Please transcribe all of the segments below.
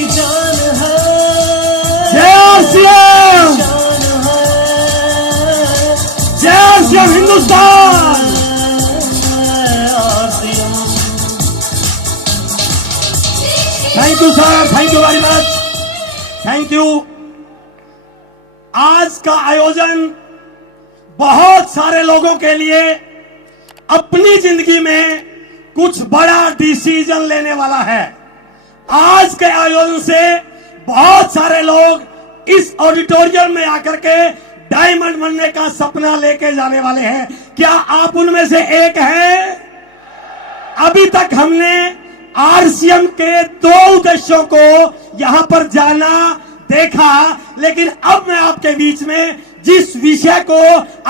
की जान है, जय श्याम, जान है, जय Shyam Hindustan. RCM. Thank you sir, thank you very much, thank you. आज का आयोजन बहुत सारे लोगों के लिए अपनी जिंदगी में कुछ बड़ा डिसीजन लेने वाला है। आज के आयोजन से बहुत सारे लोग इस ऑडिटोरियम में आकर के डायमंड बनने का सपना लेके जाने वाले हैं। क्या आप उनमें से एक हैं? अभी तक हमने आरसीएम के 2 उद्देश्यों को यहां पर जाना, देखा, लेकिन अब मैं आपके बीच में जिस विषय को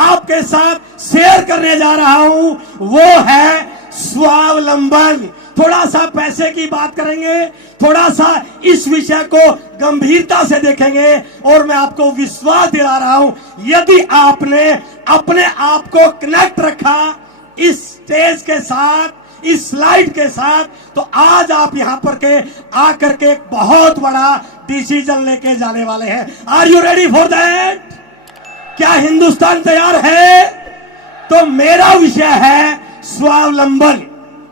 आपके साथ शेयर करने जा रहा हूं वो है स्वावलंबन। थोड़ा सा पैसे की बात करेंगे, थोड़ा सा इस विषय को गंभीरता से देखेंगे और मैं आपको विश्वास दिला रहा हूं, यदि आपने अपने आप को कनेक्ट रखा इस स्टेज के साथ, इस स्लाइड के साथ, तो आज आप यहां पर के आकर के एक बहुत बड़ा डिसीजन लेके जाने वाले हैं। Are you ready for that? क्या हिंदुस्तान तैयार है? तो मेरा विषय है स्वावलंबन।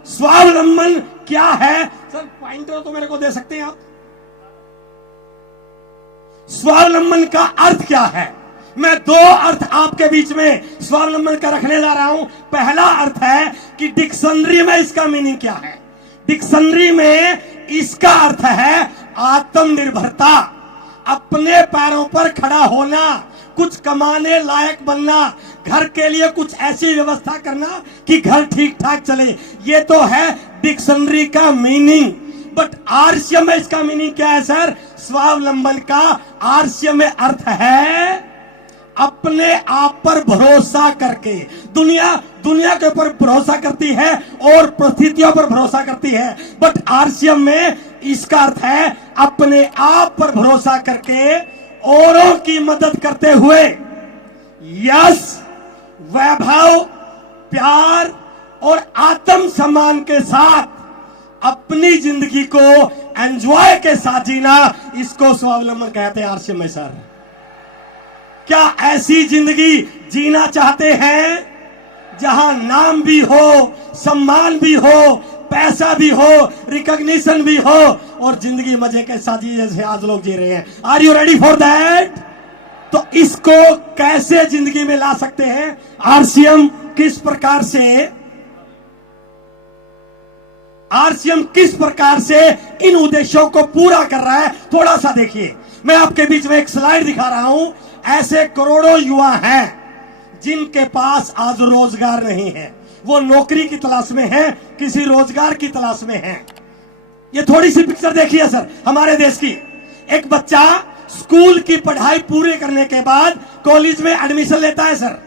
स्वावलंबन क्या है? सर पॉइंटर तो मेरे को दे सकते हैं आप? स्वावलंबन का अर्थ क्या है? मैं 2 अर्थ आपके बीच में स्वावलंबन का रखने जा रहा हूं। पहला अर्थ है कि डिक्शनरी में इसका मीनिंग क्या है। डिक्शनरी में इसका अर्थ है आत्मनिर्भरता, अपने पैरों पर खड़ा होना, कुछ कमाने लायक बनना, घर के लिए कुछ ऐसी व्यवस्था करना कि घर ठीक ठाक चले। ये तो है डिक्शनरी का मीनिंग। बट आरसीएम में इसका मीनिंग क्या है सर? स्वावलंबन का आरसीएम में अर्थ है अपने आप पर भरोसा करके। दुनिया के ऊपर भरोसा करती है और परिस्थितियों पर भरोसा करती है, बट आरसीएम में इसका अर्थ है अपने आप पर भरोसा करके औरों की मदद करते हुए यश, वैभव, प्यार और आत्म सम्मान के साथ अपनी जिंदगी को एंजॉय के साथ जीना, इसको स्वावलंबन कहते हैं आरसीएम में सर। क्या ऐसी जिंदगी जीना चाहते हैं जहां नाम भी हो, सम्मान भी हो, पैसा भी हो, रिकॉग्निशन भी हो और जिंदगी मजे के साथ जैसे आज लोग जी रहे हैं? Are you ready for that? तो इसको कैसे जिंदगी में ला सकते हैं? आरसीएम किस प्रकार से इन उद्देश्यों को पूरा कर रहा है, थोड़ा सा देखिए। मैं आपके बीच में एक स्लाइड दिखा रहा हूं। ऐसे करोड़ों युवा हैं जिनके पास आज रोजगार नहीं है, वो नौकरी की तलाश में है, किसी रोजगार की तलाश में है। ये थोड़ी सी पिक्चर देखिए सर हमारे देश की। एक बच्चा स्कूल की पढ़ाई पूरी करने के बाद कॉलेज में एडमिशन लेता है सर।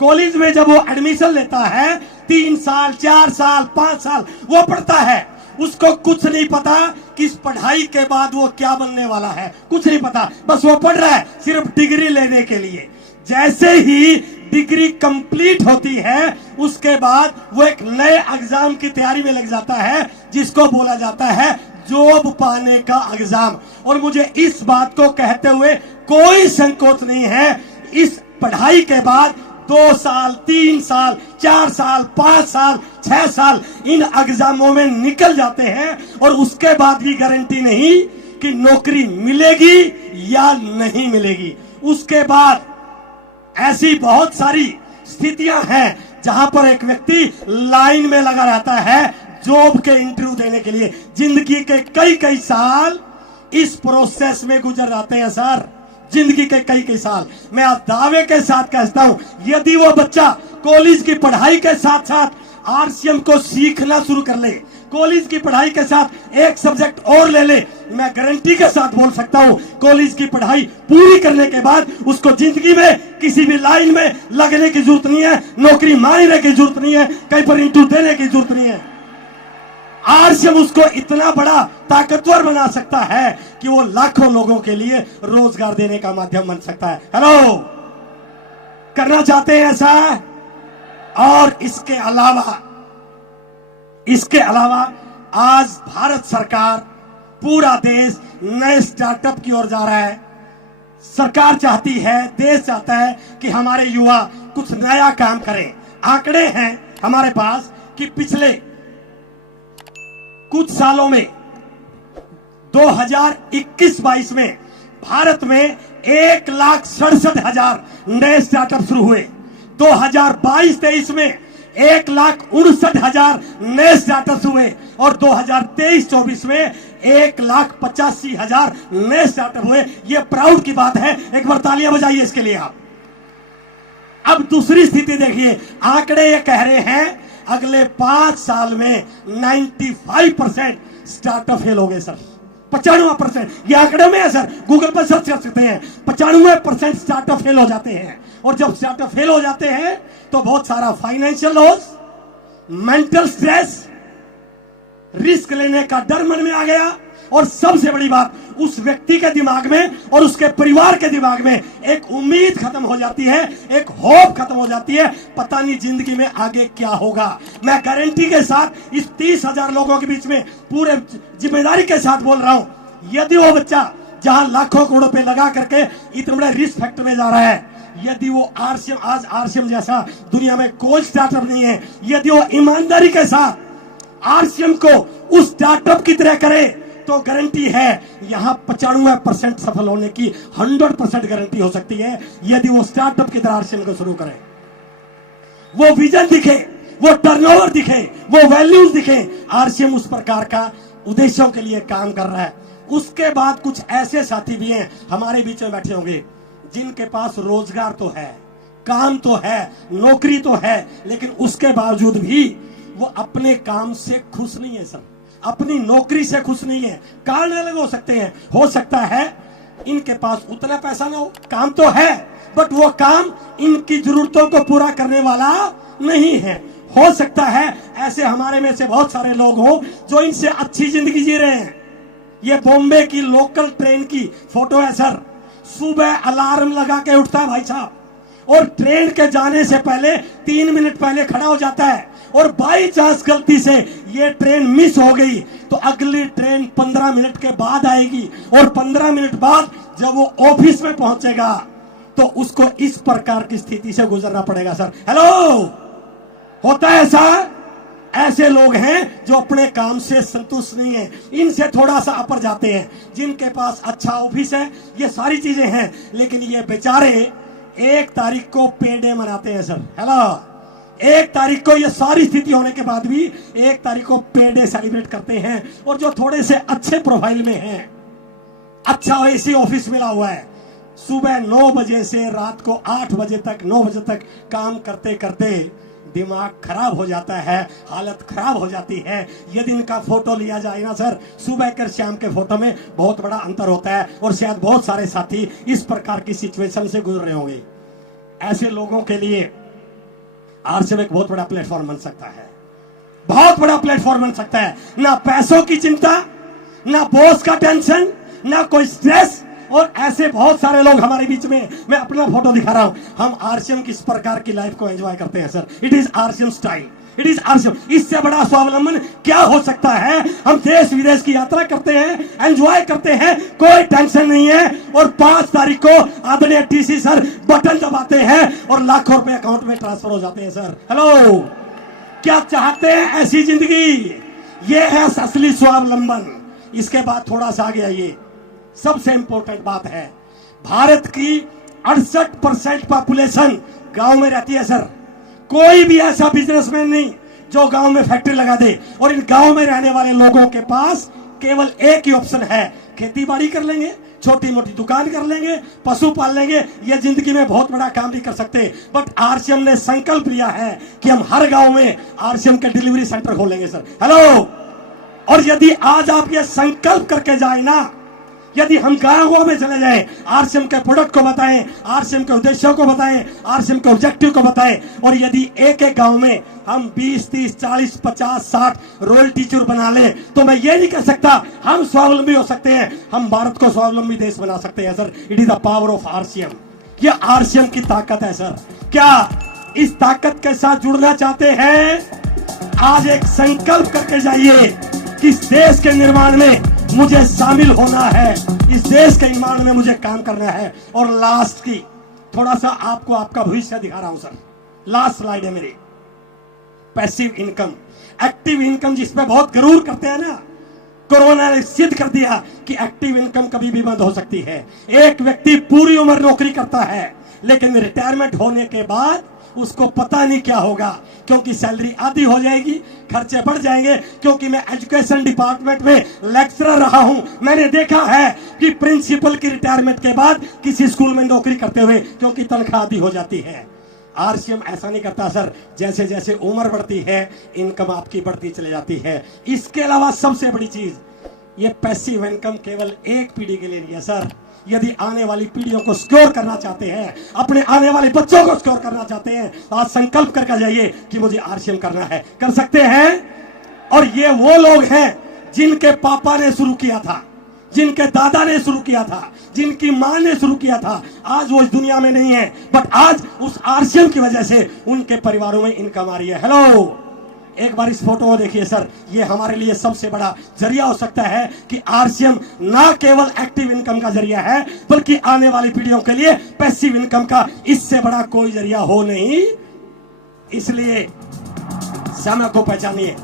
कॉलेज में जब वो एडमिशन लेता है 3 साल, 4 साल, 5 साल वो पढ़ता है, उसको कुछ नहीं पता कि इस पढ़ाई के बाद वो क्या बनने वाला है, कुछ नहीं पता, बस वो पढ़ रहा है सिर्फ डिग्री लेने के लिए। जैसे ही डिग्री कंप्लीट होती है उसके बाद वो एक नए एग्जाम की तैयारी में लग जाता है जिसको बोला जाता है जॉब पाने का एग्जाम। और मुझे इस बात को कहते हुए कोई संकोच नहीं है, इस पढ़ाई के बाद 2 साल, 3 साल, 4 साल, 5 साल, 6 साल इन एग्जामों में निकल जाते हैं और उसके बाद भी गारंटी नहीं कि नौकरी मिलेगी या नहीं मिलेगी। उसके बाद ऐसी बहुत सारी स्थितियां हैं जहां पर एक व्यक्ति लाइन में लगा रहता है जॉब के इंटरव्यू देने के लिए। जिंदगी के कई साल इस प्रोसेस में गुजर जाते हैं सर, जिंदगी के कई साल। मैं आज दावे के साथ कहता हूं, यदि वो बच्चा कॉलेज की पढ़ाई के साथ साथ आरसीएम को सीखना शुरू कर ले, कॉलेज की पढ़ाई के साथ एक सब्जेक्ट और ले ले, मैं गारंटी के साथ बोल सकता हूं कॉलेज की पढ़ाई पूरी करने के बाद उसको जिंदगी में किसी भी लाइन में लगने की जरूरत नहीं है, नौकरी मांगने की जरूरत नहीं है, कहीं पर इंटरव्यू देने की जरूरत नहीं है। आरसीएम उसको इतना बड़ा ताकतवर बना सकता है कि वो लाखों लोगों के लिए रोजगार देने का माध्यम बन सकता है। हेलो, करना चाहते हैं ऐसा? और इसके अलावा आज भारत सरकार पूरा देश नए स्टार्टअप की ओर जा रहा है। सरकार चाहती है, देश चाहता है कि हमारे युवा कुछ नया काम करें। आंकड़े हैं हमारे पास कि पिछले कुछ सालों में 2021-22 में भारत में 1,67,000 नए स्टार्टअप शुरू हुए। 2022-23 में 1,59,000 नए स्टार्टअप हुए और 2023-24 में 1,85,000 नए स्टार्टअप हुए। ये प्राउड की बात है, एक बार तालियां बजाइए इसके लिए आप। अब दूसरी स्थिति देखिए, आंकड़े ये कह रहे हैं अगले 5 साल में 95% स्टार्टअप फेल हो गए सर। 95%, ये आंकड़े में है सर, गूगल पर सर्च कर सकते हैं। 95% स्टार्टअप फेल हो जाते हैं और जब स्टार्टअप फेल हो जाते हैं तो बहुत सारा financial loss, mental stress, risk लेने का डर मन में आ गया और सबसे बड़ी बात, उस व्यक्ति के दिमाग में और उसके परिवार के दिमाग में एक उम्मीद खत्म हो जाती है, एक होप खत्म हो जाती है, पता नहीं जिंदगी में आगे क्या होगा। मैं गारंटी के साथ इस 30,000 लोगों के बीच में पूरे जिम्मेदारी के साथ बोल रहा हूं, यदि वो बच्चा जहां लाखों करोड़ रुपए लगा करके इतने बड़े रिस्क फैक्टर में जा रहा है, यदि वो आरसीएम, आज आरसीएम जैसा दुनिया में कोई स्टार्टअप नहीं है, यदि वो ईमानदारी के साथ आरसीएम को उस स्टार्टअप की तरह करे तो गारंटी है यहां 95% सफल होने की 100% गारंटी हो सकती है। यदि वो स्टार्टअप की तरह आरसीएम को शुरू करें, वो विजन दिखे, वो टर्नओवर दिखे, वो वैल्यूज दिखे, आरसीएम उस प्रकार का उद्देश्यों के लिए काम कर रहा है। उसके बाद कुछ ऐसे साथी भी हैं हमारे बीच में बैठे होंगे जिनके पास रोजगार तो है, काम तो है, नौकरी तो है, लेकिन उसके बावजूद भी वो अपने काम से खुश नहीं है सर, अपनी नौकरी से खुश नहीं है। कारण अलग हो सकते हैं, हो सकता है इनके पास उतना पैसा ना हो, काम तो है बट वो काम इनकी जरूरतों को पूरा करने वाला नहीं है। हो सकता है ऐसे हमारे में से बहुत सारे लोग हो जो इनसे अच्छी जिंदगी जी रहे हैं। ये बॉम्बे की लोकल ट्रेन की फोटो है सर। सुबह अलार्म लगा के उठता है भाई साहब और ट्रेन के जाने से पहले 3 मिनट पहले खड़ा हो जाता है और बाई चांस गलती से ये ट्रेन मिस हो गई तो अगली ट्रेन 15 मिनट के बाद आएगी और 15 मिनट बाद जब वो ऑफिस में पहुंचेगा तो उसको इस प्रकार की स्थिति से गुजरना पड़ेगा सर। हेलो, होता है ऐसा? ऐसे लोग हैं जो अपने काम से संतुष्ट नहीं है, इनसे थोड़ा सा अपर जाते हैं, जिनके पास अच्छा ऑफिस है, ये सारी चीजें हैं, लेकिन ये बेचारे 1 तारीख को पे डे मनाते हैं सर। हेलो, 1 तारीख को ये सारी स्थिति होने के बाद भी 1 तारीख को पे डे सेलिब्रेट करते हैं। और जो थोड़े से अच्छे प्रोफाइल में हैं, अच्छा एसी ऑफिस मिला हुआ है, सुबह 9 बजे से रात को 8 बजे तक, 9 बजे तक काम करते करते दिमाग खराब हो जाता है, हालत खराब हो जाती है। यदि इनका फोटो लिया जाए ना सर, सुबह के शाम के फोटो में बहुत बड़ा अंतर होता है और शायद बहुत सारे साथी इस प्रकार की सिचुएशन से गुजर रहे होंगे। ऐसे लोगों के लिए आरसीएम एक बहुत बड़ा प्लेटफॉर्म बन सकता है, बहुत बड़ा प्लेटफॉर्म बन सकता है। ना पैसों की चिंता, ना बॉस का टेंशन, ना कोई स्ट्रेस। और ऐसे बहुत सारे लोग हमारे बीच में, मैं अपना फोटो दिखा रहा हूं, हम आरसीएम की इस प्रकार की लाइफ को एंजॉय करते हैं sir. It is RCM style, it is RCM. इससे बड़ा स्वावलंबन क्या हो सकता है? हम देश विदेश की यात्रा करते हैं, एंजॉय करते हैं, कोई टेंशन नहीं है और 5 तारीख को आदरणीय टीसी सर बटन दबाते हैं और लाखों रुपए अकाउंट में ट्रांसफर हो जाते हैं सर। हेलो, क्या चाहते हैं ऐसी जिंदगी? ये है असली स्वावलंबन। इसके बाद थोड़ा सा आगे आइए, सबसे इंपॉर्टेंट बात है, भारत की 68% पॉपुलेशन गांव में रहती है सर। कोई भी ऐसा बिजनेसमैन नहीं जो गांव में फैक्ट्री लगा दे। और इन गांव में रहने वाले लोगों के पास केवल एक ही ऑप्शन है, खेती बाड़ी कर लेंगे, छोटी मोटी दुकान कर लेंगे, पशु पाल लेंगे। ये जिंदगी में बहुत बड़ा काम नहीं कर सकते। बट आरसीएम ने संकल्प लिया है कि हम हर गांव में आरसीएम के डिलीवरी सेंटर खोलेंगे सर। हेलो, और यदि आज आप ये संकल्प करके जाए ना, यदि हम गांवों में चले जाएं, आरसीएम के प्रोडक्ट को बताएं, आरसीएम के उद्देश्यों को बताएं, आरसीएम के ऑब्जेक्टिव को बताएं, और यदि एक एक गांव में हम 20, 30, 40, 50, 60 रोल टीचर बना लें, तो मैं ये नहीं कह सकता हम स्वावलंबी हो सकते हैं, हम भारत को स्वावलंबी देश बना सकते हैं sir. It is the power of RCM. ये आरसीएम की ताकत है सर। क्या इस ताकत के साथ जुड़ना चाहते हैं? आज एक संकल्प करके जाइए कि इस देश के निर्माण में मुझे शामिल होना है, इस देश के ईमान में मुझे काम करना है। और लास्ट की थोड़ा सा आपको आपका भविष्य दिखा रहा हूं सर। लास्ट स्लाइड है मेरी। पैसिव इनकम, एक्टिव इनकम जिस पे बहुत गरूर करते हैं ना, कोरोना ने सिद्ध कर दिया कि एक्टिव इनकम कभी भी बंद हो सकती है। एक व्यक्ति पूरी उम्र नौकरी करता है, लेकिन रिटायरमेंट होने के बाद उसको पता नहीं क्या होगा, क्योंकि सैलरी आधी हो जाएगी, खर्चे बढ़ जाएंगे। क्योंकि मैं एजुकेशन डिपार्टमेंट में लेक्चरर रहा हूं, मैंने देखा है कि प्रिंसिपल की रिटायरमेंट के बाद किसी स्कूल में नौकरी करते हुए, क्योंकि तनख्वाह आधी हो जाती है। आरसीएम ऐसा नहीं करता सर, जैसे जैसे उम्र बढ़ती है इनकम आपकी बढ़ती चली जाती है। इसके अलावा सबसे बड़ी चीज, ये पैसिव इनकम केवल एक पीढ़ी के लिए नहीं है सर। यदि आने वाली पीढ़ियों को सिक्योर करना चाहते हैं, अपने आने वाले बच्चों को सिक्योर करना चाहते हैं, तो आज संकल्प करके जाइए कि मुझे आरसीएम करना है। कर सकते हैं। और ये वो लोग हैं जिनके पापा ने शुरू किया था, जिनके दादा ने शुरू किया था, जिनकी मां ने शुरू किया था। आज वो इस दुनिया में नहीं है, बट आज उस आरसीएम की वजह से उनके परिवारों में इनकम आ रही है। हेलो, एक बार इस फोटो को देखिए सर। ये हमारे लिए सबसे बड़ा जरिया हो सकता है कि आरसीएम ना केवल एक्टिव इनकम का जरिया है, बल्कि आने वाली पीढ़ियों के लिए पैसिव इनकम का इससे बड़ा कोई जरिया हो नहीं। इसलिए समय को पहचानिए,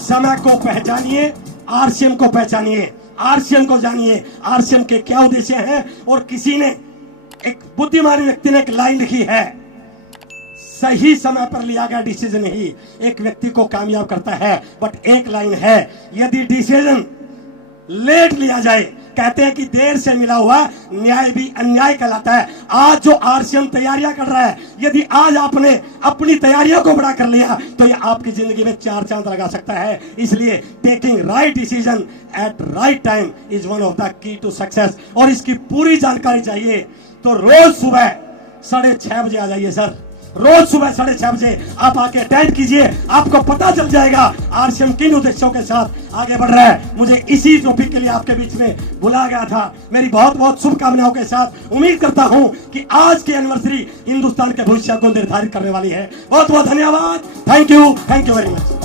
समय को पहचानिए, आरसीएम को पहचानिए, आरसीएम को जानिए, आरसीएम के क्या उद्देश्य हैं। और किसी ने, एक बुद्धिमान व्यक्ति ने एक लाइन लिखी है, सही समय पर लिया गया डिसीजन ही एक व्यक्ति को कामयाब करता है। बट एक लाइन है, यदि डिसीजन लेट लिया जाए, कहते हैं कि देर से मिला हुआ न्याय भी अन्याय कहलाता है। आज जो आरसीएम तैयारियां कर रहा है, यदि आज आपने अपनी तैयारियों को बड़ा कर लिया तो ये आपकी जिंदगी में 4 चांद लगा सकता है। इसलिए taking right decision at right time is one of the key to success. और इसकी पूरी जानकारी चाहिए तो रोज सुबह 6:30 बजे आ जाइए सर। रोज सुबह 6:30 बजे आप आके अटेंड कीजिए, आपको पता चल जाएगा आरसीएम किन उद्देश्यों के साथ आगे बढ़ रहा है। मुझे इसी टॉपिक के लिए आपके बीच में बुलाया गया था। मेरी बहुत बहुत शुभकामनाओं के साथ उम्मीद करता हूं कि आज की एनिवर्सरी हिंदुस्तान के भविष्य को निर्धारित करने वाली है। बहुत बहुत धन्यवाद। Thank you very much.